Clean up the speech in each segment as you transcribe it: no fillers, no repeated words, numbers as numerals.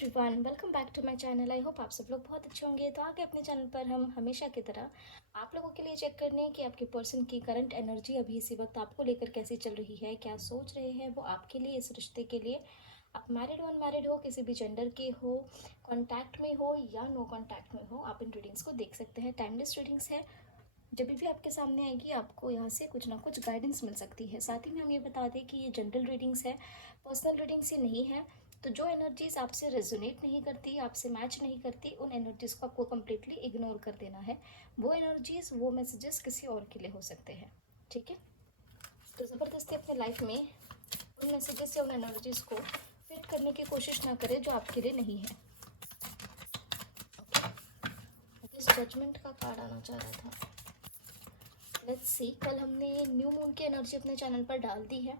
Everyone, welcome back to my channel. I hope आप सब लोग बहुत अच्छे होंगे। तो आगे अपने चैनल पर हम हमेशा की तरह आप लोगों के लिए चेक करने कि आपके पर्सन की करंट एनर्जी अभी इसी वक्त आपको लेकर कैसी चल रही है, क्या सोच रहे हैं वो आपके लिए, इस रिश्ते के लिए। आप मैरिड हो, अनमैरिड हो, किसी भी जेंडर के हो, कॉन्टैक्ट में हो या नो कॉन्टैक्ट में हो, आप इन रीडिंग्स को देख सकते हैं। टाइमलेस रीडिंग्स है, जब भी आपके सामने आएगी आपको यहाँ से कुछ ना कुछ गाइडेंस मिल सकती है। साथ ही में हम ये बता दें कि ये जनरल रीडिंग्स है, पर्सनल रीडिंग्स ये नहीं है। तो जो एनर्जीज आपसे रेजोनेट नहीं करती, आपसे मैच नहीं करती, उन एनर्जीज को आपको कम्प्लीटली इग्नोर कर देना है। वो एनर्जीज, वो मैसेजेस किसी और के लिए हो सकते हैं। ठीक है, तो ज़बरदस्ती अपने लाइफ में उन मैसेजेस या उन एनर्जीज को फिट करने की कोशिश ना करें जो आपके लिए नहीं है। इस जजमेंट का कार्ड आना चाह रहा था। लेट्स सी, कल हमने न्यू मून की एनर्जी अपने चैनल पर डाल दी है,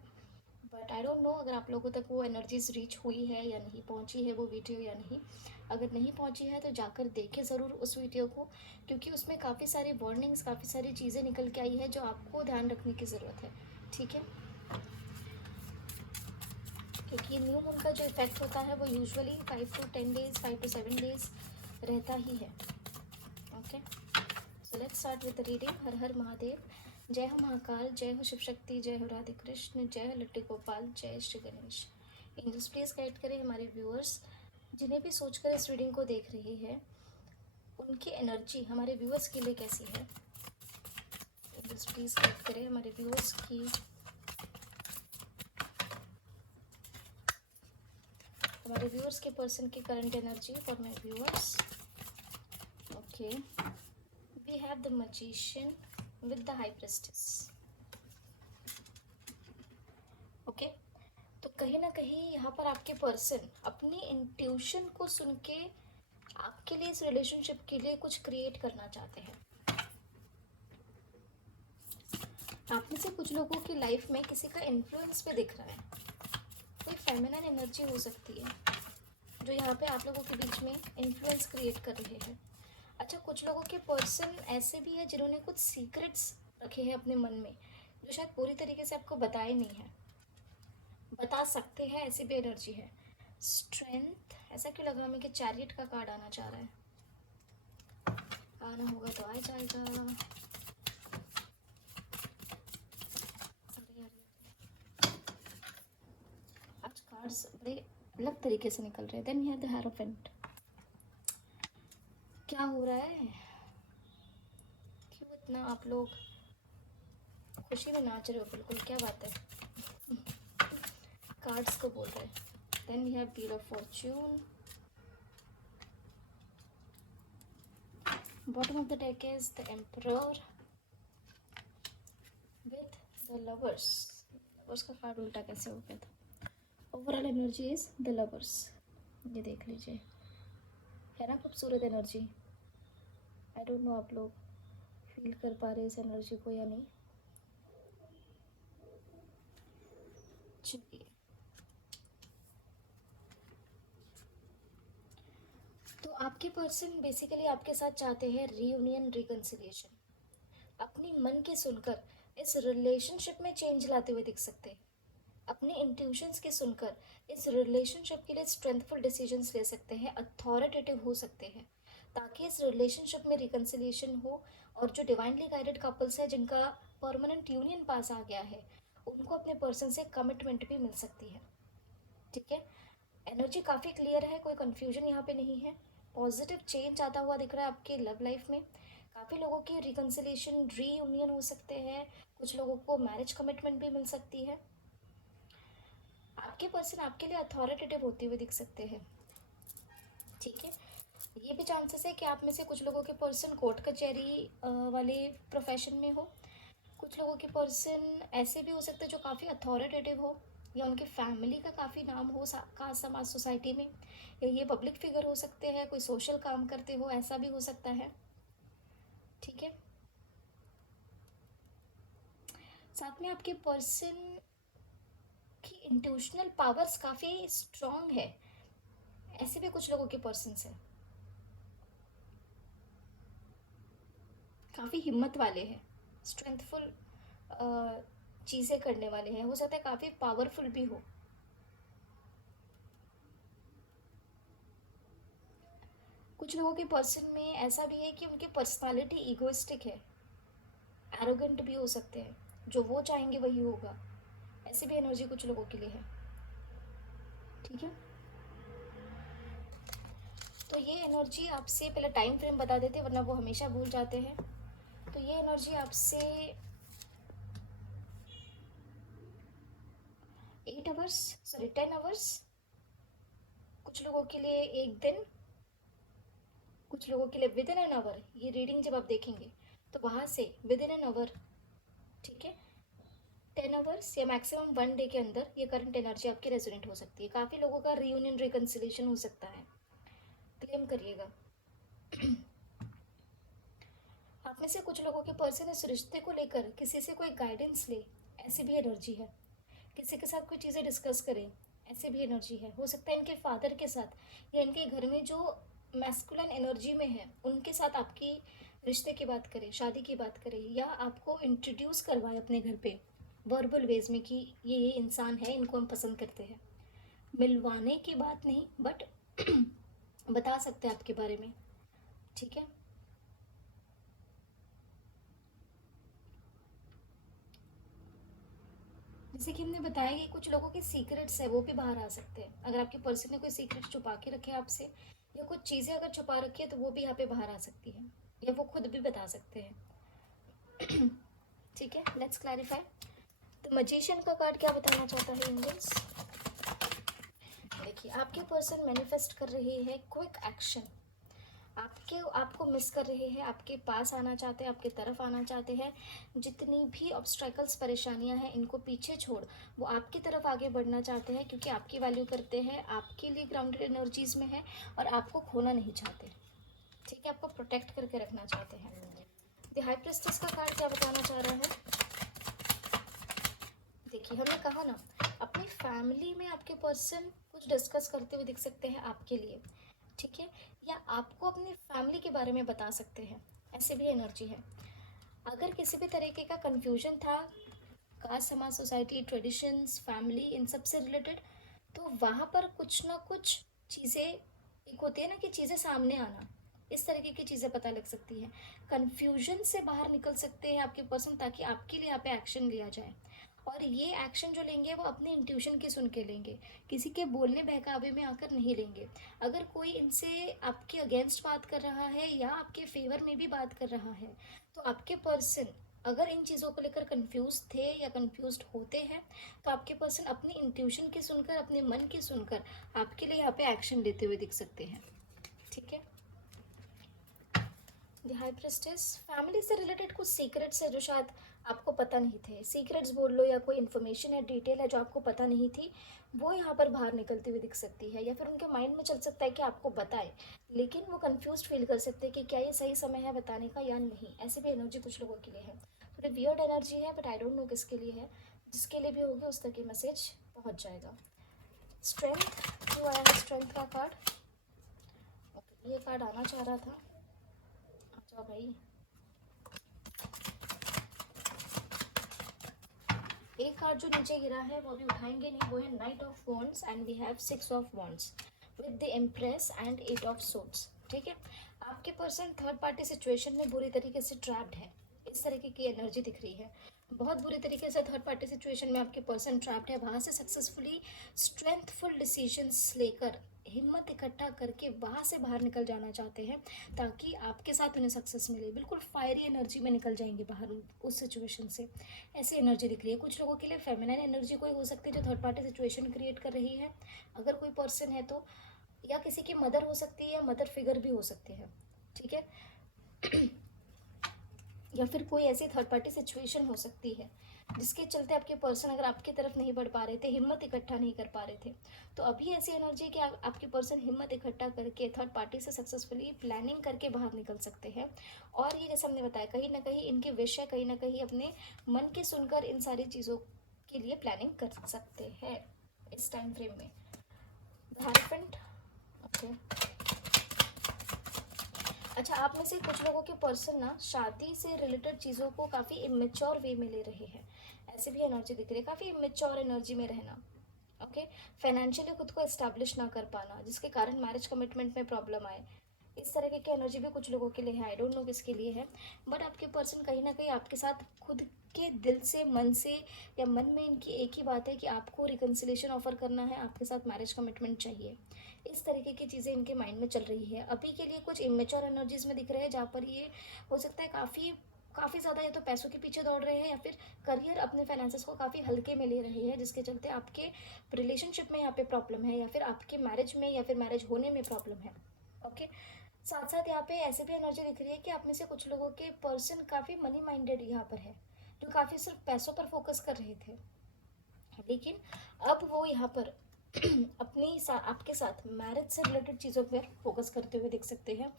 बट आई डोंट नो अगर आप लोगों तक वो एनर्जीज रीच हुई है या नहीं, पहुंची है वो वीडियो या नहीं। अगर नहीं पहुंची है तो जाकर देखें ज़रूर उस वीडियो को, क्योंकि उसमें काफ़ी सारी वार्निंग्स, काफ़ी सारी चीज़ें निकल के आई है जो आपको ध्यान रखने की ज़रूरत है। ठीक है, क्योंकि न्यू मून का जो इफेक्ट होता है वो usually 5 to 10 days, 5 to 7 days रहता ही है। Okay, so let's start with the reading. हर हर महादेव, जय हो महाकाल, जय हो शिव शक्ति, जय हो राधे कृष्ण, जय हो लट्टी गोपाल, जय Shri Ganesh. Angels please guide करें हमारे व्यूअर्स जिन्हें भी सोचकर इस रीडिंग को देख रही है, उनकी एनर्जी हमारे व्यूअर्स के लिए कैसी है। एंजल्स प्लीज़ गाइड करें हमारे व्यूअर्स की, हमारे व्यूअर्स के पर्सन की current energy for my viewers. Okay, we have the magician with the high priestess. Okay, तो कहीं ना कहीं यहाँ पर आपके पर्सन अपनी इंट्यूशन को सुन के आपके लिए, इस रिलेशनशिप के लिए कुछ क्रिएट करना चाहते हैं। आप में से कुछ लोगों की लाइफ में किसी का इन्फ्लुएंस भी दिख रहा है। कोई फेमिनिन एनर्जी हो सकती है जो यहाँ पे आप लोगों के बीच में इन्फ्लुएंस क्रिएट कर रहे हैं। अच्छा, कुछ लोगों के पर्सन ऐसे भी है जिन्होंने कुछ सीक्रेट्स रखे हैं अपने मन में, जो शायद पूरी तरीके से आपको बताए नहीं है, बता सकते हैं, ऐसी भी एनर्जी है। स्ट्रेंथ, ऐसा क्यों लग रहा है कि चैरियट का कार्ड आना चाह रहा है। आना होगा तो आ जाएगा। अरे अरे, आज कार्ड्स बड़े अलग तरीके से निकल रहे हैं। Then we have the hierophant. क्या हो रहा है, क्यों इतना आप लोग खुशी में नाच रहे हो? बिल्कुल, क्या बात है। कार्ड्स को बोल रहे हैं। Then we have wheel of fortune. Bottom of the deck is the emperor with the lovers. Lovers का कार्ड उल्टा कैसे हो गया था? Overall energy is the lovers. ये देख लीजिए, है ना खूबसूरत एनर्जी। आई डोंट नो आप लोग फील कर पा रहे इस एनर्जी को या नहीं। चलिए, तो आपके पर्सन बेसिकली आपके साथ चाहते हैं रीयूनियन, रिकन्सिलिएशन। अपनी मन की सुनकर इस रिलेशनशिप में चेंज लाते हुए दिख सकते हैं। अपने इंट्यूशंस की सुनकर इस रिलेशनशिप के लिए स्ट्रेंथफुल डिसीजंस ले सकते हैं, अथॉरिटेटिव हो सकते हैं, ताकि इस रिलेशनशिप में रिकन्सिलिएशन हो। और जो डिवाइनली गाइडेड कपल्स है जिनका परमानेंट यूनियन पास आ गया है, उनको अपने पर्सन से कमिटमेंट भी मिल सकती है। ठीक है, एनर्जी काफ़ी क्लियर है, कोई कन्फ्यूजन यहाँ पे नहीं है। पॉजिटिव चेंज आता हुआ दिख रहा है आपकी लव लाइफ में। काफ़ी लोगों की रिकन्सिलेशन, रीयूनियन हो सकते हैं, कुछ लोगों को मैरिज कमिटमेंट भी मिल सकती है। आपके पर्सन आपके लिए अथॉरिटेटिव होते हुए दिख सकते हैं। ठीक है, ये भी चांसेस है कि आप में से कुछ लोगों के पर्सन कोर्ट कचहरी वाले प्रोफेशन में हो। कुछ लोगों के पर्सन ऐसे भी हो सकते हैं जो काफ़ी अथॉरिटेटिव हो, या उनकी फैमिली का काफ़ी नाम हो का समाज, सोसाइटी में, या ये पब्लिक फिगर हो सकते हैं, कोई सोशल काम करते हो, ऐसा भी हो सकता है। ठीक है, साथ में आपके पर्सन की इंट्यूशनल पावर्स काफ़ी स्ट्रॉन्ग है। ऐसे भी कुछ लोगों के पर्सन हैं, काफ़ी हिम्मत वाले हैं, स्ट्रेंथफुल चीज़ें करने वाले हैं, हो सकता है काफ़ी पावरफुल भी हो। कुछ लोगों के पर्सन में ऐसा भी है कि उनकी पर्सनालिटी इगोइस्टिक है, एरोगेंट भी हो सकते हैं, जो वो चाहेंगे वही होगा। ऐसी भी एनर्जी कुछ लोगों के लिए है। ठीक है, तो ये एनर्जी आपसे पहले टाइम फ्रेम बता देते, वरना वो हमेशा भूल जाते हैं। तो ये एनर्जी आपसे 8 आवर्स, सॉरी 10 आवर्स, कुछ लोगों के लिए एक दिन, कुछ लोगों के लिए विद इन एन आवर। ये रीडिंग जब आप देखेंगे तो वहाँ से विद इन एन आवर, ठीक है, 10 आवर्स या मैक्सिमम 1 डे के अंदर ये करंट एनर्जी आपकी रेजोनेट हो सकती है। काफ़ी लोगों का रीयूनियन रिकन्सिलेशन हो सकता है, क्लेम करिएगा। आप में से कुछ लोगों के पर्सन इस रिश्ते को लेकर किसी से कोई गाइडेंस ले, ऐसी भी एनर्जी है। किसी के साथ कोई चीज़ें डिस्कस करें, ऐसी भी एनर्जी है। हो सकता है इनके फादर के साथ या इनके घर में जो मैस्कुलिन एनर्जी में है उनके साथ आपकी रिश्ते की बात करें, शादी की बात करें, या आपको इंट्रोड्यूस करवाए अपने घर पे वर्बल वेज में कि ये इंसान है, इनको हम पसंद करते हैं। मिलवाने की बात नहीं, बट बता सकते हैं आपके बारे में। ठीक है, जैसे कि हमने बताया कि कुछ लोगों के सीक्रेट्स है वो भी बाहर आ सकते हैं। अगर आपके पर्सन ने कोई सीक्रेट छुपा के रखे आपसे, या कुछ चीज़ें अगर छुपा रखी है, तो वो भी यहाँ पे बाहर आ सकती है, या वो खुद भी बता सकते हैं। ठीक है, लेट्स क्लैरिफाई। तो मजिशियन का कार्ड क्या बताना चाहता है एंजल्स? देखिए, आपके पर्सन मैनिफेस्ट कर रहे हैं क्विक एक्शन। आपको मिस कर रहे हैं, आपके पास आना चाहते हैं, आपके तरफ आना चाहते हैं। जितनी भी ऑब्स्ट्रैकल्स, परेशानियां हैं, इनको पीछे छोड़ वो आपकी तरफ आगे बढ़ना चाहते हैं, क्योंकि आपकी वैल्यू करते हैं, आपके लिए ग्राउंडेड एनर्जीज में है और आपको खोना नहीं चाहते। ठीक है, आपको प्रोटेक्ट करके रखना चाहते हैं। द हाई प्रिस्टेस का कार्ड क्या बताना चाह रहा है? देखिए, हमने कहा ना, अपनी फैमिली में आपके पर्सन कुछ डिस्कस करते हुए दिख सकते हैं आपके लिए। ठीक है, या आपको अपनी फैमिली के बारे में बता सकते हैं, ऐसे भी एनर्जी है। अगर किसी भी तरीके का कन्फ्यूजन था, कास्ट, समाज, सोसाइटी, ट्रेडिशंस, फैमिली, इन सब से रिलेटेड, तो वहाँ पर कुछ ना कुछ चीज़ें, एक होती है ना कि चीज़ें सामने आना, इस तरीके की चीज़ें पता लग सकती हैं। कन्फ्यूजन से बाहर निकल सकते हैं आपके पर्सन, ताकि आपके लिए यहाँ पे एक्शन लिया जाए। और ये एक्शन जो लेंगे वो अपने इंट्यूशन की सुन के लेंगे, किसी के बोलने बहकावे में आकर नहीं लेंगे। अगर कोई इनसे आपके अगेंस्ट बात कर रहा है या आपके फेवर में भी बात कर रहा है, तो आपके पर्सन अगर इन चीज़ों को लेकर कंफ्यूज थे या कंफ्यूज होते हैं, तो आपके पर्सन अपनी इंट्यूशन की सुनकर, अपने मन की सुनकर आपके लिए यहाँ पे एक्शन लेते हुए दिख सकते हैं। ठीक है, द हाई प्रिस्टेस, फैमिली से रिलेटेड कुछ सीक्रेट्स है जो शायद आपको पता नहीं थे। सीक्रेट्स बोल लो, या कोई इन्फॉर्मेशन या डिटेल है जो आपको पता नहीं थी, वो यहाँ पर बाहर निकलती हुई दिख सकती है। या फिर उनके माइंड में चल सकता है कि आपको बताए, लेकिन वो कंफ्यूज फील कर सकते हैं कि क्या ये सही समय है बताने का या नहीं। ऐसी भी एनर्जी कुछ लोगों के लिए है। थोड़ी वियर्ड एनर्जी है, बट आई डोंट नो किसके लिए है। जिसके लिए भी होगी उस तक ये मैसेज पहुँच जाएगा। स्ट्रेंथ, जो आया है स्ट्रेंथ का कार्ड, ये कार्ड आना चाह रहा था। आ जाओ भाई। एक कार्ड जो नीचे गिरा है वो अभी उठाएंगे नहीं, वो है knight of wands and we have 6 of wands with the empress and 8 of swords. ठीक है, आपके पर्सन थर्ड पार्टी सिचुएशन में बुरी तरीके से ट्रैप्ड है, इस तरीके की एनर्जी दिख रही है। बहुत बुरी तरीके से थर्ड पार्टी सिचुएशन में आपके पर्सन ट्रैप्ड है। वहाँ से सक्सेसफुली स्ट्रेंथफुल डिसीजंस लेकर, हिम्मत इकट्ठा करके वहाँ से बाहर निकल जाना चाहते हैं, ताकि आपके साथ उन्हें सक्सेस मिले। बिल्कुल फायरी एनर्जी में निकल जाएंगे बाहर उस सिचुएशन से, ऐसी एनर्जी दिख रही है। कुछ लोगों के लिए फेमिनाइन एनर्जी कोई हो सकती है जो थर्ड पार्टी सिचुएशन क्रिएट कर रही है, अगर कोई पर्सन है तो, या किसी की मदर हो सकती है, या मदर फिगर भी हो सकती है। ठीक है, या फिर कोई ऐसी थर्ड पार्टी सिचुएशन हो सकती है जिसके चलते आपके पर्सन अगर आपकी तरफ नहीं बढ़ पा रहे थे, हिम्मत इकट्ठा नहीं कर पा रहे थे, तो अभी ऐसी एनर्जी है कि आपके पर्सन हिम्मत इकट्ठा करके थर्ड पार्टी से सक्सेसफुली प्लानिंग करके बाहर निकल सकते हैं। और ये जैसे हमने बताया, कहीं ना कहीं इनकी विश है, कहीं ना कहीं अपने मन की सुनकर इन सारी चीज़ों के लिए प्लानिंग कर सकते हैं इस टाइम फ्रेम में। हाइफेंट, ओके। अच्छा, आप में से कुछ लोगों के पर्सन ना शादी से रिलेटेड चीज़ों को काफ़ी इमेच्योर वे में ले रहे हैं, ऐसे भी एनर्जी दिख रही है। काफ़ी इमेच्योर एनर्जी में रहना, ओके। फाइनेंशियली खुद को एस्टैब्लिश ना कर पाना, जिसके कारण मैरिज कमिटमेंट में प्रॉब्लम आए, इस तरह की एनर्जी भी कुछ लोगों के लिए है, आई डोंट नो किसके लिए है, बट आपके पर्सन कहीं ना कहीं आपके साथ खुद के दिल से, मन से, या मन में इनकी एक ही बात है कि आपको रिकन्सिलेशन ऑफर करना है, आपके साथ मैरिज कमिटमेंट चाहिए। इस तरीके की चीज़ें इनके माइंड में चल रही है। अभी के लिए कुछ इमेच्योर एनर्जीज में दिख रहे हैं, जहाँ पर ये हो सकता है काफ़ी काफ़ी ज़्यादा या तो पैसों के पीछे दौड़ रहे हैं, या फिर करियर, अपने फाइनेंसेस को काफ़ी हल्के में ले रहे हैं, जिसके चलते आपके रिलेशनशिप में यहाँ पे प्रॉब्लम है, या फिर आपके मैरिज में, या फिर मैरिज होने में प्रॉब्लम है। ओके। साथ साथ यहाँ पे ऐसे भी एनर्जी दिख रही है कि आप में से कुछ लोगों के पर्सन काफ़ी मनी माइंडेड यहाँ पर है, जो काफ़ी सिर्फ पैसों पर फोकस कर रहे थे, लेकिन अब वो यहाँ पर आपके साथ मैरिज से रिलेटेड चीज़ों पर फोकस करते हुए दिख सकते हैं।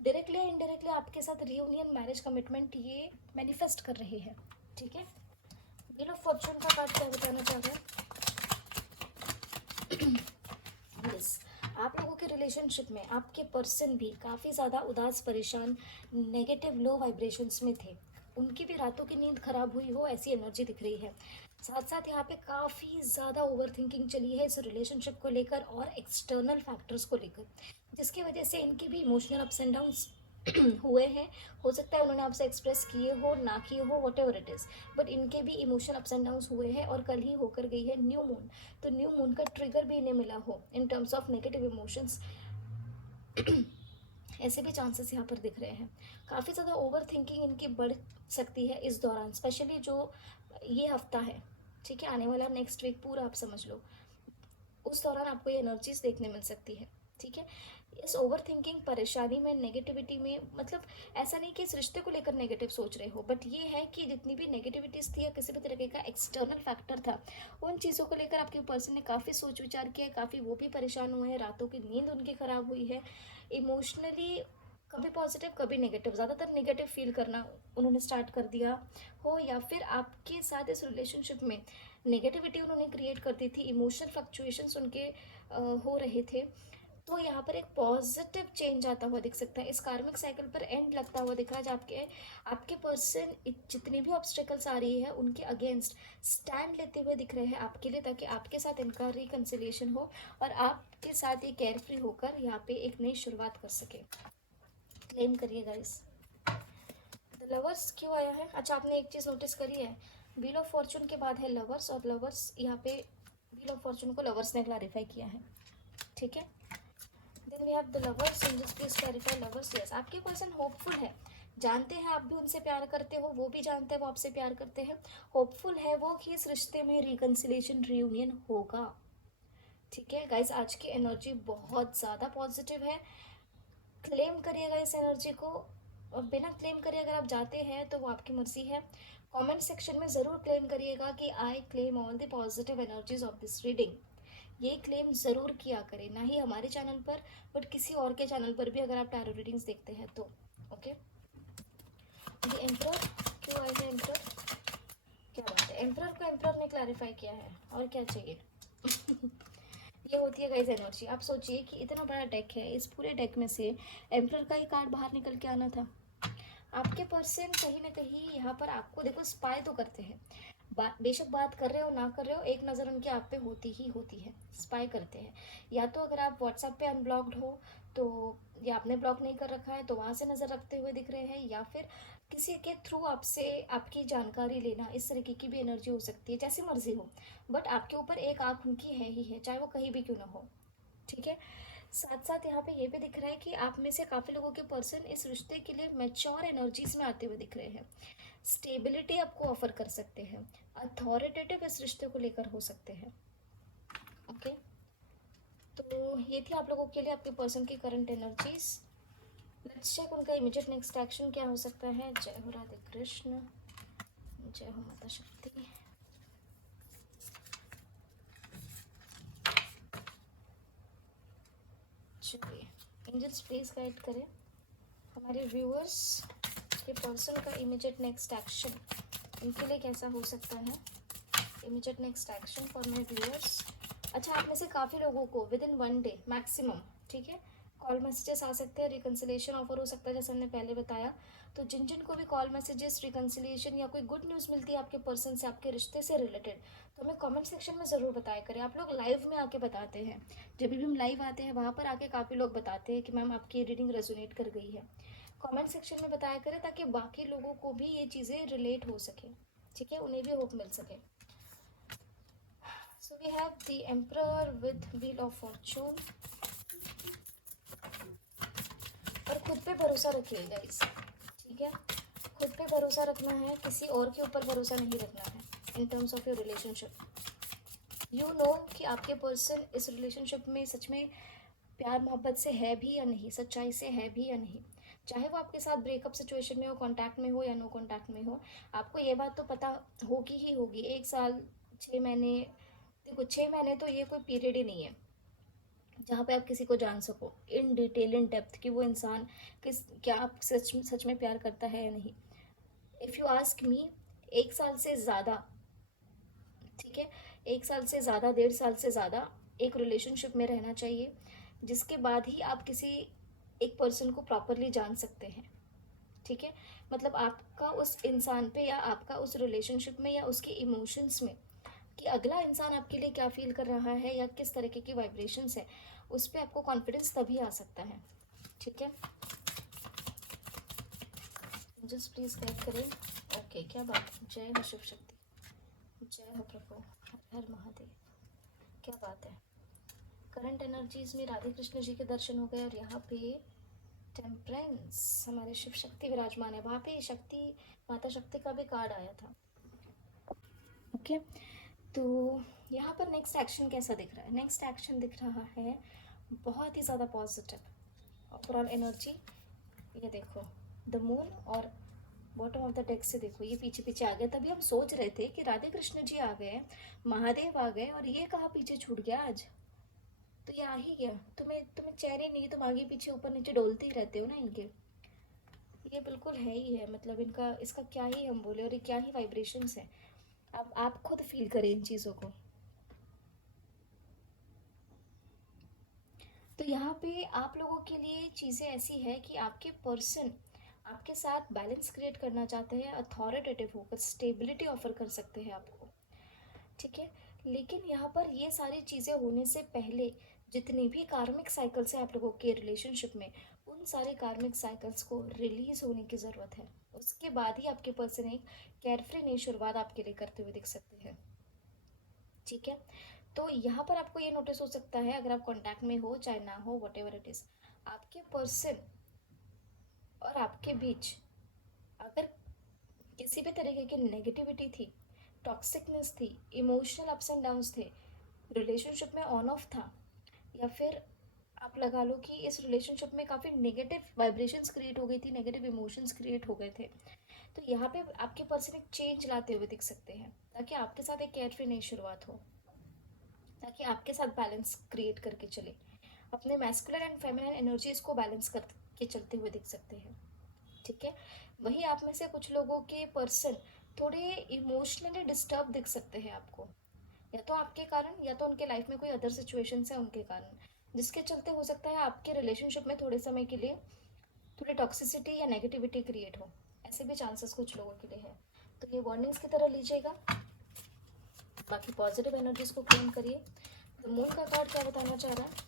डायरेक्टली या इनडायरेक्टली आपके साथ रियूनियन, मैरिज कमिटमेंट ये मैनिफेस्ट कर रहे हैं। ठीक है। व्हील ऑफ फॉर्चून का कार्ड क्या बताना चाह रहे हैं? यस, आप लोगों के रिलेशनशिप में आपके पर्सन भी काफ़ी ज़्यादा उदास, परेशान, नेगेटिव, लो वाइब्रेशंस में थे। उनकी भी रातों की नींद खराब हुई हो, ऐसी एनर्जी दिख रही है। साथ साथ यहाँ पे काफ़ी ज़्यादा ओवर थिंकिंग चली है इस रिलेशनशिप को लेकर और एक्सटर्नल फैक्टर्स को लेकर, जिसकी वजह से इनकी भी इमोशनल अप्स एंड डाउन्स हुए हैं। हो सकता है उन्होंने आपसे एक्सप्रेस किए हो, ना किए हो, what ever it is, but इनके भी इमोशनल अप्स एंड डाउन्स हुए हैं। और कल ही होकर गई है न्यू मून, तो न्यू मून का ट्रिगर भी इन्हें मिला हो in terms of negative emotions. ऐसे भी चांसेस यहाँ पर दिख रहे हैं। काफ़ी ज़्यादा ओवर थिंकिंग इनकी बढ़ सकती है इस दौरान, स्पेशली जो ये हफ्ता है, ठीक है, आने वाला नेक्स्ट वीक पूरा आप समझ लो, उस दौरान आपको ये एनर्जीज देखने मिल सकती है। ठीक है। इस ओवर थिंकिंग, परेशानी में, नेगेटिविटी में, मतलब ऐसा नहीं कि इस रिश्ते को लेकर नेगेटिव सोच रहे हो, बट ये है कि जितनी भी नेगेटिविटीज़ थी या किसी भी तरीके का एक्सटर्नल फैक्टर था, उन चीज़ों को लेकर आपके पर्सन ने काफ़ी सोच विचार किया, काफ़ी वो भी परेशान हुए हैं, रातों की नींद उनकी ख़राब हुई है, इमोशनली कभी पॉजिटिव कभी नेगेटिव, ज़्यादातर नेगेटिव फील करना उन्होंने स्टार्ट कर दिया हो, या फिर आपके साथ इस रिलेशनशिप में नेगेटिविटी उन्होंने क्रिएट कर दी थी, इमोशनल फ्लक्चुएशंस उनके हो रहे थे। तो यहाँ पर एक पॉजिटिव चेंज आता हुआ दिख सकता है, इस कार्मिक साइकिल पर एंड लगता हुआ दिख रहा है, जहाँ आपके आपके पर्सन जितनी भी ऑब्स्टेकल्स आ रही है उनके अगेंस्ट स्टैंड लेते हुए दिख रहे हैं आपके लिए, ताकि आपके साथ इनका रिकन्सिलिएशन हो और आपके साथ ये केयर फ्री होकर यहाँ पे एक नई शुरुआत कर सके। क्लेम करिए गाइस। द लवर्स क्यों आया है? अच्छा, आपने एक चीज़ नोटिस करी है, व्हील ऑफ फॉर्चून के बाद है लवर्स, और लवर्स यहाँ पे व्हील ऑफ फॉर्चून को लवर्स ने क्लैरिफाई किया है। ठीक है। Then we have the lovers, angels please clarify lovers. Yes, आपके पर्सन होपफुल है, जानते हैं आप भी उनसे प्यार करते हो, वो भी जानते हैं वो आपसे प्यार करते हैं। होपफुल है वो कि इस रिश्ते में रिकन्सिलेशन, रियूनियन होगा। ठीक है गाइज, आज की एनर्जी बहुत ज़्यादा पॉजिटिव है। क्लेम करिएगा इस एनर्जी को, और बिना क्लेम करे अगर आप जाते हैं तो वो आपकी मर्जी है। कमेंट सेक्शन में ज़रूर क्लेम करिएगा कि I claim all the positive energies of this reading. ये क्लेम ज़रूर किया करें, ना ही हमारे चैनल पर बट किसी और के चैनल पर भी, अगर आप टैरो रीडिंग्स देखते हैं तो। ओके। द एम्परर क्यों आए हैं? एम्परर क्या बात है, एम्परर को एम्परर ने क्लैरिफाई किया है, और क्या चाहिए? ये होती है गाइस एनर्जी। आप सोचिए कि इतना बड़ा डेक है, इस पूरे डेक में से एम्परर का ही कार्ड बाहर निकल के आना था। आपके पर्सन कहीं ना कहीं यहाँ पर आपको, देखो, स्पाई तो करते हैं, बेशक बात कर रहे हो ना कर रहे हो, एक नज़र उनकी आप पे होती ही होती है, स्पाई करते हैं। या तो अगर आप व्हाट्सएप पे अनब्लॉक्ड हो तो, या आपने ब्लॉक नहीं कर रखा है तो वहाँ से नज़र रखते हुए दिख रहे हैं, या फिर किसी के थ्रू आपसे आपकी जानकारी लेना, इस तरीके की भी एनर्जी हो सकती है, जैसी मर्जी हो, बट आपके ऊपर एक आँख उनकी है ही है, चाहे वो कहीं भी क्यों ना हो। ठीक है। साथ साथ यहाँ पे ये भी दिख रहा है कि आप में से काफ़ी लोगों के पर्सन इस रिश्ते के लिए मैच्योर एनर्जीज में आते हुए दिख रहे हैं, स्टेबिलिटी आपको ऑफर कर सकते हैं, अथॉरिटेटिव इस रिश्ते को लेकर हो सकते हैं। ओके। तो ये थी आप लोगों के लिए आपके पर्सन की करंट एनर्जीज। लेट्स चेक उनका इमीडिएट नेक्स्ट एक्शन क्या हो सकता है। जय हो राधे कृष्ण, जय हो माता शक्ति। चलिए, एंजल्स प्लीज गाइड करें हमारे व्यूअर्स के पर्सन का इमीडिएट नेक्स्ट एक्शन इनके लिए कैसा हो सकता है। Immediate next action for my viewers. अच्छा, आप में से काफ़ी लोगों को विद इन 1 डे मैक्सिमम, ठीक है, कॉल मैसेजेस आ सकते हैं, रिकन्सिलिएशन ऑफर हो सकता है जैसे हमने पहले बताया। तो जिन जिन को भी कॉल मैसेजेस, रिकन्सिलिएशन या कोई गुड न्यूज़ मिलती है आपके पर्सन से, आपके रिश्ते से रिलेटेड, तो हमें कमेंट सेक्शन में ज़रूर बताया करें। आप लोग लाइव में आके बताते हैं, जब भी हम लाइव आते हैं वहाँ पर आके काफ़ी लोग बताते हैं कि मैम आपकी रीडिंग रेजोनेट कर गई है। कमेंट सेक्शन में बताया करें ताकि बाकी लोगों को भी ये चीज़ें रिलेट हो सके, ठीक है, उन्हें भी होप मिल सके। So we have the emperor with wheel of fortune. और खुद पे भरोसा रखिए गाइस, ठीक है, खुद पे भरोसा रखना है, किसी और के ऊपर भरोसा नहीं रखना है। In terms of your relationship, you know कि आपके पर्सन इस रिलेशनशिप में सच में प्यार मोहब्बत से है भी या नहीं, सच्चाई से है भी या नहीं। चाहे वो आपके साथ ब्रेकअप सिचुएशन में हो, कांटेक्ट में हो या नो कांटेक्ट में हो, आपको ये बात तो पता होगी ही होगी। 1 साल 6 महीने, देखो 6 महीने तो ये कोई पीरियड ही नहीं है जहाँ पे आप किसी को जान सको इन डिटेल, इन डेप्थ, कि वो इंसान क्या आप सच में प्यार करता है या नहीं। इफ़ यू आस्क मी, 1 साल से ज़्यादा, ठीक है, 1 साल से ज़्यादा, 1.5 साल से ज़्यादा एक रिलेशनशिप में रहना चाहिए, जिसके बाद ही आप किसी एक पर्सन को प्रॉपरली जान सकते हैं, ठीक है। मतलब आपका उस इंसान पे या आपका उस रिलेशनशिप में या उसके इमोशंस में, कि अगला इंसान आपके लिए क्या फील कर रहा है या किस तरीके की वाइब्रेशंस है, उस पर आपको कॉन्फिडेंस तभी आ सकता है, ठीक है। जस्ट प्लीज गाइड करें। ओके, क्या बात है, जय हो शिव शक्ति, जय हो प्रभु, हर हर महादेव। क्या बात है, करंट एनर्जीज में राधे कृष्ण जी के दर्शन हो गए और यहाँ पे टेम्परेंस, हमारे शिव शक्ति विराजमान है। वहाँ पे शक्ति, माता शक्ति का भी कार्ड आया था, ओके। तो यहाँ पर नेक्स्ट एक्शन कैसा दिख रहा है? नेक्स्ट एक्शन दिख रहा है बहुत ही ज़्यादा पॉजिटिव ओवरऑल एनर्जी। ये देखो द मून, और बॉटम ऑफ द डेक से देखो ये पीछे पीछे आ गए। तभी हम सोच रहे थे कि राधे कृष्ण जी आ गए, महादेव आ गए, और ये कहाँ पीछे छूट गया आज। तो ये आ ही गया। तुम्हें तुम्हें चेहरे नहीं, तुम आगे पीछे ऊपर नीचे डोलते ही रहते हो ना इनके। ये बिल्कुल है ही है, मतलब इनका, इसका क्या ही हम बोले, और ये क्या ही वाइब्रेशंस है। अब आप खुद फील करें इन चीज़ों को। तो यहाँ पे आप लोगों के लिए चीज़ें ऐसी है कि आपके पर्सन आपके साथ बैलेंस क्रिएट करना चाहते हैं, अथॉरिटेटिव होकर स्टेबिलिटी ऑफर कर सकते हैं आपको, ठीक है। लेकिन यहाँ पर ये सारी चीज़ें होने से पहले जितनी भी कार्मिक साइकिल्स हैं आप लोगों के रिलेशनशिप में, उन सारे कार्मिक साइकिल्स को रिलीज होने की ज़रूरत है। उसके बाद ही आपके पर्सन एक केयरफ्री नई शुरुआत आपके लिए करते हुए दिख सकते हैं, ठीक है। तो यहाँ पर आपको ये नोटिस हो सकता है, अगर आप कांटेक्ट में हो चाहे ना हो, वट एवर इट इज़, आपके पर्सन और आपके बीच अगर किसी भी तरीके की नेगेटिविटी थी, टॉक्सिकनेस थी, इमोशनल अप्स एंड डाउन्स थे, रिलेशनशिप में ऑन ऑफ था, या फिर आप लगा लो कि इस रिलेशनशिप में काफ़ी नेगेटिव वाइब्रेशंस क्रिएट हो गई थी, नेगेटिव इमोशंस क्रिएट हो गए थे, तो यहाँ पे आपके पर्सन एक चेंज लाते हुए दिख सकते हैं, ताकि आपके साथ एक केयरफ्री नई शुरुआत हो, ताकि आपके साथ बैलेंस क्रिएट करके चले, अपने मैस्कुलर एंड फेमिनिन एनर्जीज को बैलेंस करके चलते हुए दिख सकते हैं, ठीक है। वहीं आप में से कुछ लोगों के पर्सन थोड़े इमोशनली डिस्टर्ब दिख सकते हैं आपको, या तो आपके कारण या तो उनके लाइफ में कोई अदर सिचुएशन है उनके कारण, जिसके चलते हो सकता है आपके रिलेशनशिप में थोड़े समय के लिए थोड़ी टॉक्सिसिटी या नेगेटिविटी क्रिएट हो। ऐसे भी चांसेस कुछ लोगों के लिए है, तो ये वार्निंग्स की तरह लीजिएगा। बाकी पॉजिटिव एनर्जीज को क्लेम करिए। द मून का कार्ड क्या बताना चाह रहा है?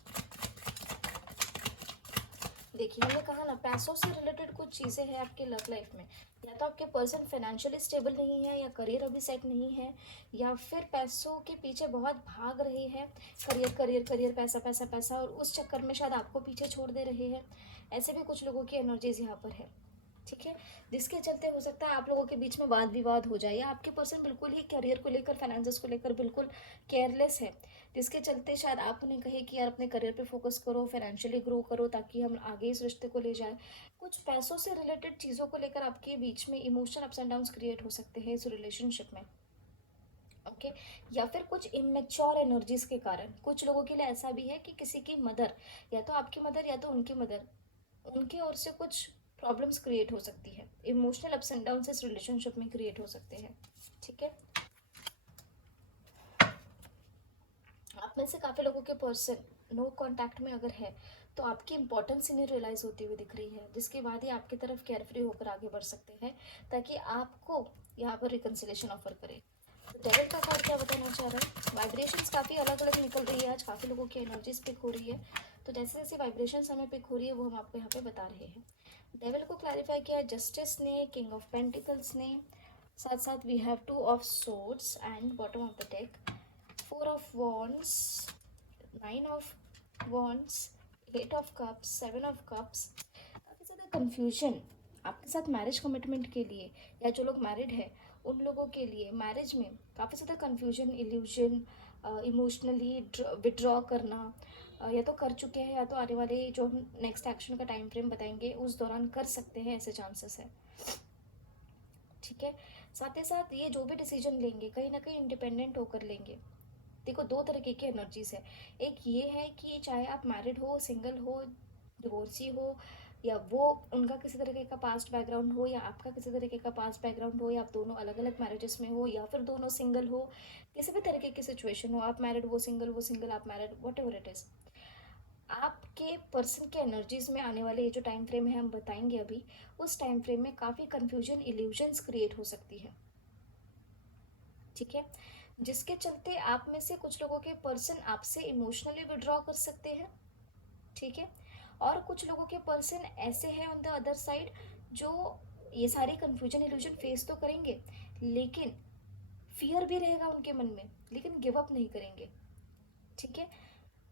देखिए, हमने कहा ना, पैसों से रिलेटेड कुछ चीज़ें हैं आपके लव लाइफ में। या तो आपके पर्सन फाइनेंशियली स्टेबल नहीं है, या करियर अभी सेट नहीं है, या फिर पैसों के पीछे बहुत भाग रहे हैं, करियर करियर करियर, पैसा पैसा पैसा, और उस चक्कर में शायद आपको पीछे छोड़ दे रहे हैं। ऐसे भी कुछ लोगों की एनर्जीज यहाँ पर है, ठीक है, जिसके चलते हो सकता है आप लोगों के बीच में वाद विवाद हो जाए, या आपके पर्सन बिल्कुल ही करियर को लेकर, फाइनेंसेस को लेकर बिल्कुल केयरलेस है, जिसके चलते शायद आप उन्हें कहे कि यार अपने करियर पे फोकस करो, फाइनेंशियली ग्रो करो, ताकि हम आगे इस रिश्ते को ले जाए। कुछ पैसों से रिलेटेड चीज़ों को लेकर आपके बीच में emotional ups and downs create हो सकते हैं इस रिलेशनशिप में, ओके। या फिर कुछ इमेच्योर एनर्जीज के कारण कुछ लोगों के लिए ऐसा भी है कि किसी की मदर, या तो आपकी मदर या तो उनकी मदर, उनकी ओर से कुछ प्रॉब्लम्स क्रिएट हो सकती है, इमोशनल अप्स एंड डाउन्स इस रिलेशनशिप में क्रिएट हो सकते हैं, ठीक है। आप में से काफ़ी लोगों के पर्सन नो कांटेक्ट में अगर है, तो आपकी इंपॉर्टेंस इन्हें रियलाइज़ होती हुई दिख रही है, जिसके बाद ही आपकी तरफ केयर फ्री होकर आगे बढ़ सकते हैं, ताकि आपको यहाँ पर रिकन्सिलेशन ऑफर करे। तो डेविल का कार्ड क्या बताना चाह रहा है? वाइब्रेशंस काफ़ी अलग अलग निकल रही है आज, काफ़ी लोगों की एनर्जीज पिक हो रही है। तो जैसे जैसे वाइब्रेशंस हमें पिक हो रही है वो हम आपको यहाँ पे बता रहे हैं। डेविल को क्लैरिफाई किया जस्टिस ने, किंग ऑफ पेंटिकल्स ने, साथ साथ we have two of swords and bottom of the deck, four of wands, nine of wands, eight of cups, seven of cups. काफ़ी ज़्यादा कन्फ्यूजन आपके साथ मैरिज कमिटमेंट के लिए, या जो लोग मैरिड है उन लोगों के लिए मैरिज में काफ़ी ज़्यादा कन्फ्यूजन, इल्यूजन, इमोशनली विड्रॉ करना, या तो कर चुके हैं या तो आने वाले जो हम नेक्स्ट एक्शन का टाइम फ्रेम बताएंगे उस दौरान कर सकते हैं, ऐसे चांसेस है। ठीक है, साथ ही साथ ये जो भी डिसीजन लेंगे कहीं ना कहीं इंडिपेंडेंट होकर लेंगे। देखो, दो तरीके की एनर्जीज है। एक ये है कि चाहे आप मैरिड हो, सिंगल हो, डिवोर्सी हो, या वो उनका किसी तरीके का पास्ट बैकग्राउंड हो या आपका किसी तरीके का पास्ट बैकग्राउंड हो, या आप दोनों अलग अलग मैरिजेस में हो, या फिर दोनों सिंगल हो, किसी भी तरीके की सिचुएशन हो, आप मैरिड वो सिंगल आप married, what ever it is, आपके पर्सन के एनर्जीज में आने वाले ये जो टाइम फ्रेम है हम बताएंगे अभी, उस टाइम फ्रेम में काफ़ी कन्फ्यूजन, इल्यूजन्स क्रिएट हो सकती है। ठीक है, जिसके चलते आप में से कुछ लोगों के पर्सन आपसे इमोशनली विड्रॉ कर सकते हैं। ठीक है, और कुछ लोगों के पर्सन ऐसे हैं ऑन द अदर साइड जो ये सारी कन्फ्यूजन, इल्यूजन फेस तो करेंगे, लेकिन फियर भी रहेगा उनके मन में, लेकिन गिव अप नहीं करेंगे। ठीक है,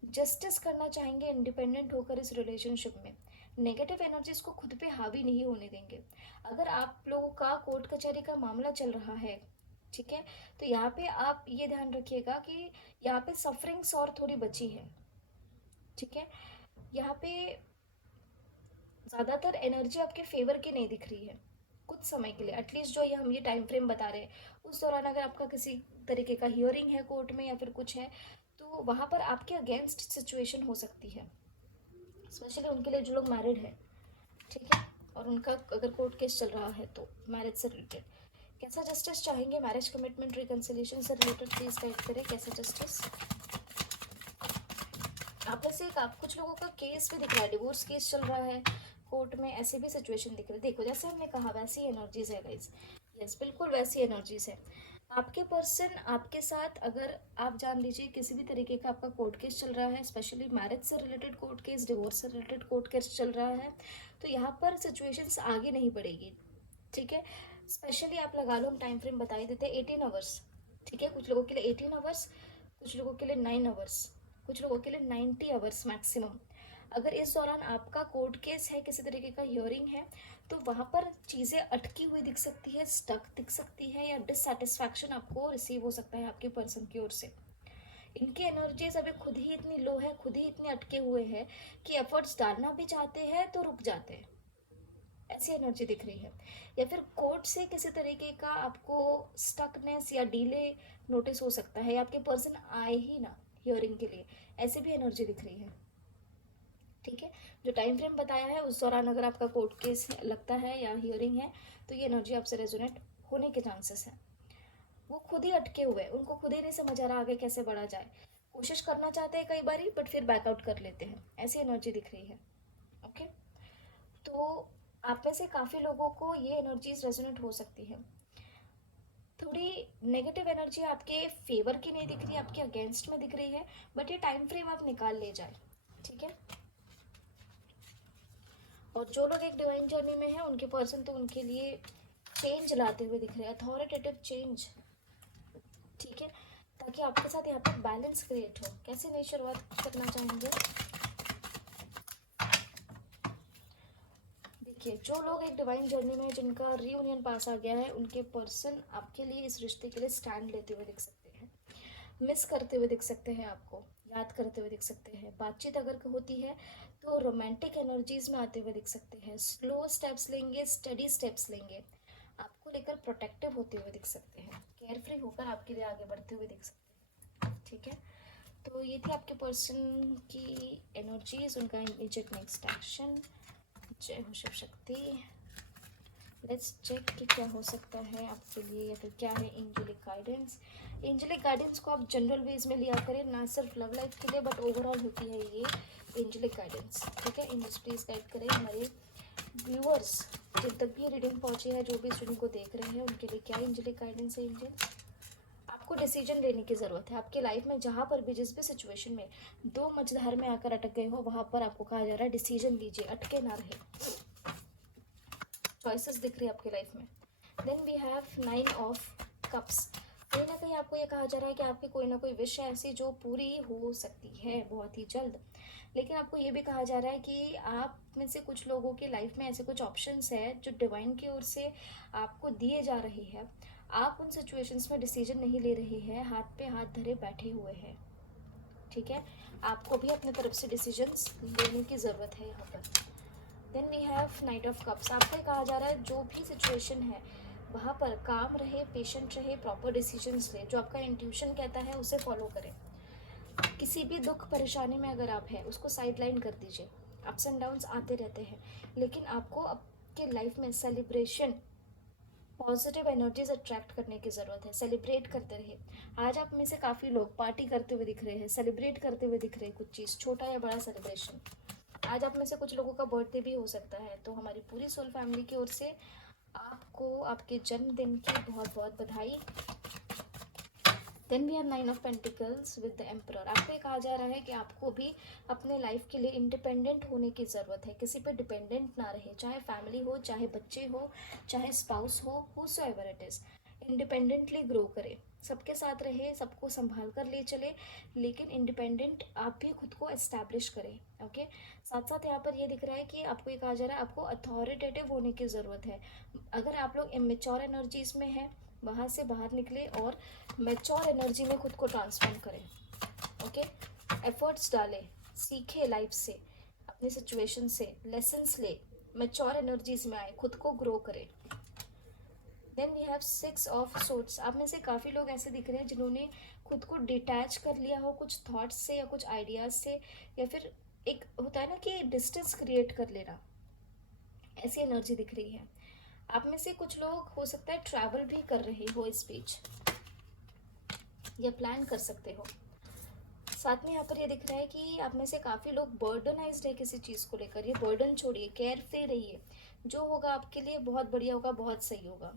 जस्टिस करना चाहेंगे इंडिपेंडेंट होकर इस रिलेशनशिप में, नेगेटिव एनर्जीज को खुद पे हावी नहीं होने देंगे। अगर आप लोगों का कोर्ट कचहरी का मामला चल रहा है, ठीक है, तो यहाँ पे आप ये ध्यान रखिएगा कि यहाँ पे सफरिंग्स और थोड़ी बची है। ठीक है, यहाँ पे ज़्यादातर एनर्जी आपके फेवर की नहीं दिख रही है कुछ समय के लिए, एटलीस्ट जो ये हम ये टाइम फ्रेम बता रहे हैं उस दौरान अगर आपका किसी तरीके का हियरिंग है कोर्ट में या फिर कुछ है, तो वहाँ पर आपके अगेंस्ट सिचुएशन हो सकती है, स्पेशली उनके लिए जो लोग मैरिड है। ठीक है, और उनका अगर कोर्ट केस चल रहा है तो मैरिज से रिलेटेड कैसा जस्टिस चाहेंगे, मैरिज कमिटमेंट रिकन्सिलिएशन से रिलेटेड प्लीज गाइड करें कैसा जस्टिस। आप में से आप कुछ लोगों का केस भी दिख रहा है, डिवोर्स केस चल रहा है कोर्ट में, ऐसे भी सिचुएशन दिख रही है। देखो, जैसे हमने कहा वैसी एनर्जीज है गाइस, यस बिल्कुल वैसी एनर्जीज है। आपके पर्सन आपके साथ, अगर आप जान लीजिए किसी भी तरीके का आपका कोर्ट केस चल रहा है, स्पेशली मैरिज से रिलेटेड कोर्ट केस, डिवोर्स से रिलेटेड कोर्ट केस चल रहा है, तो यहाँ पर सिचुएशंस आगे नहीं बढ़ेगी। ठीक है, स्पेशली आप लगा लो, हम टाइम फ्रेम बता ही देते हैं 18 आवर्स। ठीक है, कुछ लोगों के लिए 18 आवर्स, कुछ लोगों के लिए 9 आवर्स, कुछ लोगों के लिए 90 आवर्स मैक्सिमम। अगर इस दौरान आपका कोर्ट केस है, किसी तरीके का हियरिंग है, तो वहाँ पर चीज़ें अटकी हुई दिख सकती है, स्टक दिख सकती है, या डिससेटिस्फैक्शन आपको रिसीव हो सकता है आपके पर्सन की ओर से। इनकी एनर्जीज अभी खुद ही इतनी लो है, खुद ही इतने अटके हुए हैं कि एफर्ट्स डालना भी चाहते हैं तो रुक जाते हैं, ऐसी एनर्जी दिख रही है। या फिर कोर्ट से किसी तरीके का आपको स्टकनेस या डीले नोटिस हो सकता है, या आपके पर्सन आए ही ना हियरिंग के लिए, ऐसी भी एनर्जी दिख रही है। ठीक है, जो टाइम फ्रेम बताया है उस दौरान अगर आपका कोर्ट केस लगता है या हियरिंग है, तो ये एनर्जी आपसे रेजोनेट होने के चांसेस है। वो खुद ही अटके हुए हैं, उनको खुद ही नहीं समझ आ रहा आगे कैसे बढ़ा जाए, कोशिश करना चाहते हैं कई बारी बट फिर बैकआउट कर लेते हैं, ऐसी एनर्जी दिख रही है। ओके, तो आप में से काफ़ी लोगों को ये एनर्जीज रेजोनेट हो सकती है। थोड़ी नेगेटिव एनर्जी आपके फेवर की नहीं दिख रही, आपके अगेंस्ट में दिख रही है, बट ये टाइम फ्रेम आप निकाल ले जाए। ठीक है, और जो लोग एक डिवाइन जर्नी में हैं उनके पर्सन तो उनके लिए चेंज लाते हुए दिख रहे हैं, अथॉरिटेटिव चेंज। ठीक है, ताकि आपके साथ यहाँ पर बैलेंस क्रिएट हो। कैसे नई शुरुआत करना चाहेंगे, देखिए, जो लोग एक डिवाइन जर्नी में जिनका रीयूनियन पास आ गया है, उनके पर्सन आपके लिए इस रिश्ते के लिए स्टैंड लेते हुए दिख सकते हैं, मिस करते हुए दिख सकते हैं, आपको याद करते हुए दिख सकते हैं। बातचीत अगर होती है तो रोमांटिक एनर्जीज में आते हुए दिख सकते हैं, स्लो स्टेप्स लेंगे, स्टडी स्टेप्स लेंगे, आपको लेकर प्रोटेक्टिव होते हुए दिख सकते हैं, केयर फ्री होकर आपके लिए आगे बढ़ते हुए दिख सकते हैं। ठीक है, तो ये थी आपके पर्सन की एनर्जीज, उनका इमीडिएट नेक्स्ट एक्शन। जय हो शिव शक्ति। लेट्स चेक कि क्या हो सकता है आपके लिए, या फिर क्या है एंजेलिक गाइडेंस। एंजेलिक गाइडेंस को आप जनरल वेज में लिया करें, ना सिर्फ लव लाइफ के लिए बट ओवरऑल होती है ये एंजलिक गाइडेंस, ठीक है। एंजल्स प्लीज गाइड करें हमारे व्यूअर्स, जब तक भी रीडिंग पहुंची है, जो भी इस रीडिंग को देख रहे हैं उनके लिए क्या एंजलिक गाइडेंस है। एंजल, आपको डिसीजन लेने की ज़रूरत है आपके लाइफ में, जहाँ पर भी जिस भी सिचुएशन में दो मझधार में आकर अटक गए हो, वहाँ पर आपको कहा जा रहा है डिसीजन लीजिए, अटके ना रहे। चॉइसेस दिख रही है आपकी लाइफ में। Then we have 9 of cups. कहीं ना कहीं आपको ये कहा जा रहा है कि आपकी कोई ना कोई विश है ऐसी जो पूरी हो सकती है बहुत ही जल्द, लेकिन आपको ये भी कहा जा रहा है कि आप में से कुछ लोगों की लाइफ में ऐसे कुछ ऑप्शंस है जो डिवाइन की ओर से आपको दिए जा रहे हैं। आप उन सिचुएशंस में डिसीजन नहीं ले रहे हैं, हाथ पे हाथ धरे बैठे हुए हैं, ठीक है। आपको भी अपने तरफ से डिसीजंस लेने की ज़रूरत है यहाँ पर। Then we have knight of cups. आपको ये कहा जा रहा है जो भी सिचुएशन है वहाँ पर काम रहे, पेशेंट रहे, प्रॉपर डिसीजंस ले, जो आपका इंट्यूशन कहता है उसे फॉलो करें। किसी भी दुख परेशानी में अगर आप हैं उसको साइडलाइन कर दीजिए। अप्स एंड डाउन्स आते रहते हैं, लेकिन आपको आपके लाइफ में सेलिब्रेशन, पॉजिटिव एनर्जीज अट्रैक्ट करने की ज़रूरत है। सेलिब्रेट करते रहिए। आज आप में से काफ़ी लोग पार्टी करते हुए दिख रहे हैं, सेलिब्रेट करते हुए दिख रहे हैं, कुछ चीज़ छोटा या बड़ा सेलिब्रेशन। आज आप में से कुछ लोगों का बर्थडे भी हो सकता है, तो हमारी पूरी सोल फैमिली की ओर से आपको आपके जन्मदिन की बहुत बहुत बधाई। Then we have 9 of pentacles with the emperor. आपको ये कहा जा रहा है कि आपको भी अपने लाइफ के लिए इंडिपेंडेंट होने की ज़रूरत है, किसी पे डिपेंडेंट ना रहे, चाहे फैमिली हो, चाहे बच्चे हो, चाहे स्पाउस हो, whosoever it is. Independently grow करे, सबके साथ रहे, सबको संभाल कर ले चले, लेकिन इंडिपेंडेंट आप भी खुद को एस्टैब्लिश करें, ओके। साथ साथ यहाँ पर ये दिख रहा है कि आपको ये कहा जा रहा है आपको अथॉरिटेटिव होने की ज़रूरत है। अगर आप लोग इमेच्योर एनर्जीज में हैं, वहाँ से बाहर निकले और मैच्योर एनर्जी में खुद को ट्रांसफॉर्म करें, ओके। एफर्ट्स डालें, सीखे लाइफ से, अपनी सिचुएशन से लेसन्स ले, मैच्योर एनर्जीज में आए, खुद को ग्रो करें। Then we have 6 of swords. आप में से काफ़ी लोग ऐसे दिख रहे हैं जिन्होंने खुद को डिटैच कर लिया हो कुछ थॉट्स से या कुछ आइडियाज़ से, या फिर एक होता है ना कि डिस्टेंस क्रिएट कर लेना, ऐसी एनर्जी दिख रही है। आप में से कुछ लोग हो सकता है ट्रैवल भी कर रहे हो इस बीच, या प्लान कर सकते हो। साथ में यहाँ पर ये दिख रहा है कि आप में से काफ़ी लोग बर्डनाइज्ड है किसी चीज़ को लेकर। ये बर्डन छोड़िए, केयर फ्री रहिए, जो होगा आपके लिए बहुत बढ़िया होगा, बहुत सही होगा।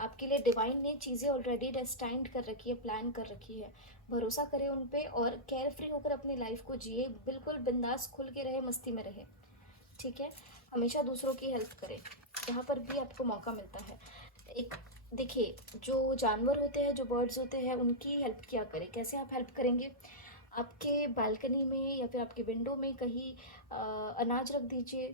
आपके लिए डिवाइन ने चीज़ें ऑलरेडी डेस्टाइंड कर रखी है, प्लान कर रखी है। भरोसा करें उन पे और केयर फ्री होकर अपनी लाइफ को जिए, बिल्कुल बिंदास खुल के रहे, मस्ती में रहे, ठीक है। हमेशा दूसरों की हेल्प करें जहाँ पर भी आपको मौका मिलता है। एक देखिए, जो जानवर होते हैं, जो बर्ड्स होते हैं, उनकी हेल्प क्या करें, कैसे आप हेल्प करेंगे। आपके बालकनी में या फिर आपके विंडो में कहीं अनाज रख दीजिए,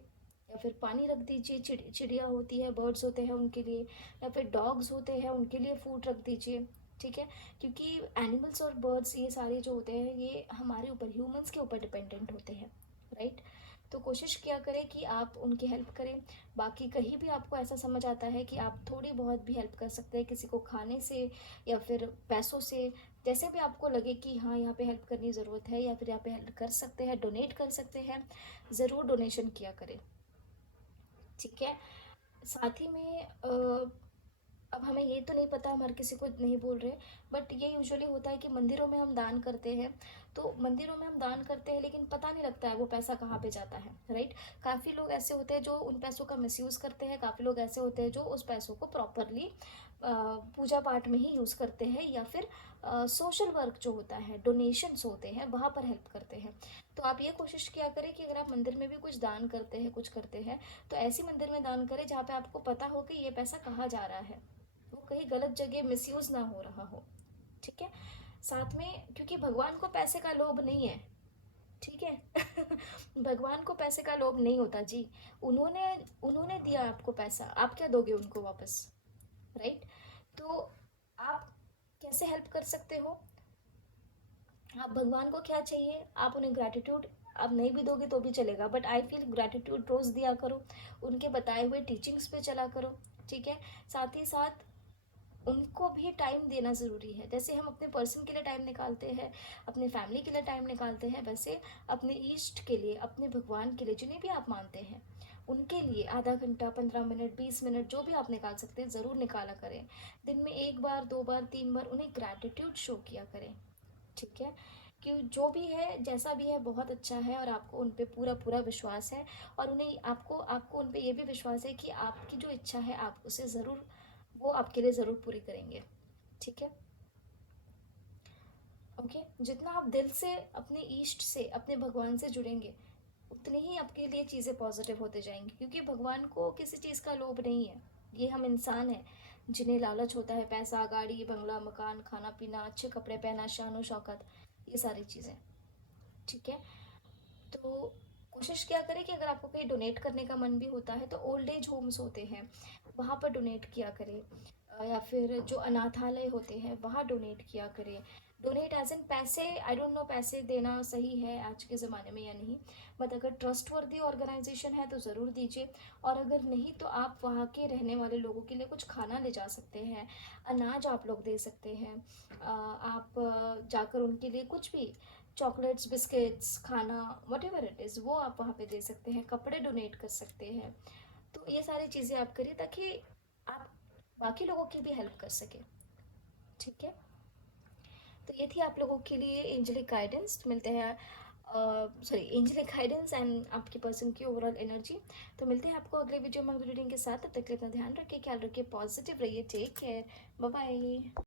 या फिर पानी रख दीजिए। चिड़िया होती है, बर्ड्स होते हैं उनके लिए, या फिर डॉग्स होते हैं उनके लिए फूड रख दीजिए, ठीक है। क्योंकि एनिमल्स और बर्ड्स ये सारे जो होते हैं ये हमारे ऊपर, ह्यूमंस के ऊपर डिपेंडेंट होते हैं, राइट। तो कोशिश किया करें कि आप उनकी हेल्प करें। बाकी कहीं भी आपको ऐसा समझ आता है कि आप थोड़ी बहुत भी हेल्प कर सकते हैं, किसी को खाने से या फिर पैसों से, जैसे भी आपको लगे कि हाँ यहाँ पे हेल्प करनी ज़रूरत है, या फिर यहाँ पे हेल्प कर सकते हैं, डोनेट कर सकते हैं, ज़रूर डोनेशन किया करें, ठीक है। साथ ही में अब हमें ये तो नहीं पता, हम हर किसी को नहीं बोल रहे, बट ये यूजुअली होता है कि मंदिरों में हम दान करते हैं, तो मंदिरों में हम दान करते हैं लेकिन पता नहीं लगता है वो पैसा कहाँ पे जाता है, राइट। काफ़ी लोग ऐसे होते हैं जो उन पैसों का मिसयूज़ करते हैं, काफ़ी लोग ऐसे होते हैं जो उस पैसों को प्रॉपरली पूजा पाठ में ही यूज़ करते हैं, या फिर सोशल वर्क जो होता है, डोनेशंस होते हैं, वहाँ पर हेल्प करते हैं। तो आप ये कोशिश किया करें कि अगर आप मंदिर में भी कुछ दान करते हैं, कुछ करते हैं, तो ऐसी मंदिर में दान करें जहाँ पे आपको पता हो कि ये पैसा कहाँ जा रहा है, वो कहीं गलत जगह मिसयूज ना हो रहा हो, ठीक है। साथ में क्योंकि भगवान को पैसे का लोभ नहीं है, ठीक है। भगवान को पैसे का लोभ नहीं होता जी। उन्होंने उन्होंने दिया आपको पैसा, आप क्या दोगे उनको वापस, राइट। तो आप कैसे हेल्प कर सकते हो, आप भगवान को क्या चाहिए, आप उन्हें ग्रैटिट्यूड, आप नहीं भी दोगे तो भी चलेगा, बट आई फील ग्रैटिट्यूड रोज़ दिया करो, उनके बताए हुए टीचिंग्स पे चला करो, ठीक है। साथ ही साथ उनको भी टाइम देना ज़रूरी है। जैसे हम अपने पर्सन के लिए टाइम निकालते हैं, अपने फैमिली के लिए टाइम निकालते हैं, वैसे अपने ईष्ट के लिए, अपने भगवान के लिए, जिन्हें भी आप मानते हैं, उनके लिए आधा घंटा, 15 मिनट, 20 मिनट, जो भी आप निकाल सकते हैं ज़रूर निकाला करें। दिन में 1 बार, 2 बार, 3 बार उन्हें ग्रैटिट्यूड शो किया करें, ठीक है। कि जो भी है जैसा भी है बहुत अच्छा है और आपको उन पे पूरा पूरा विश्वास है, और उन्हें आपको आपको उन पे ये भी विश्वास है कि आपकी जो इच्छा है आप उसे ज़रूर, वो आपके लिए ज़रूर पूरी करेंगे। ठीक है। ओके, जितना आप दिल से अपने ईष्ट से, अपने भगवान से जुड़ेंगे, उतनी ही आपके लिए चीज़ें पॉजिटिव होते जाएंगी, क्योंकि भगवान को किसी चीज़ का लोभ नहीं है। ये हम इंसान हैं जिन्हें लालच होता है, पैसा, गाड़ी, बंगला, मकान, खाना पीना, अच्छे कपड़े पहना, शान शौकत, ये सारी चीज़ें। ठीक है। तो कोशिश क्या करें कि अगर आपको कहीं डोनेट करने का मन भी होता है तो ओल्ड एज होम्स होते हैं, वहाँ पर डोनेट किया करें। या फिर जो अनाथालय होते हैं वहाँ डोनेट किया करें। डोनेट एज इन पैसे, आई डोंट नो पैसे देना सही है आज के ज़माने में या नहीं, बट अगर ट्रस्टवर्दी ऑर्गेनाइजेशन है तो ज़रूर दीजिए। और अगर नहीं तो आप वहाँ के रहने वाले लोगों के लिए कुछ खाना ले जा सकते हैं, अनाज आप लोग दे सकते हैं। आप जाकर उनके लिए कुछ भी, चॉकलेट्स, बिस्किट्स, खाना, वट एवर इट इज़, वो आप वहाँ पे दे सकते हैं, कपड़े डोनेट कर सकते हैं। तो ये सारी चीज़ें आप करिए ताकि आप बाकी लोगों की भी हेल्प कर सकें। ठीक है। तो ये थी आप लोगों के लिए एंजलिक गाइडेंस। मिलते हैं, सॉरी, एंजलिक गाइडेंस एंड आपकी पर्सन की ओवरऑल एनर्जी। तो मिलते हैं आपको अगले वीडियो में अगले रीडिंग के साथ। तब तक के लिए अपना ध्यान रखिए, ख्याल रखिए, पॉजिटिव रहिए, टेक केयर, बाय बाय।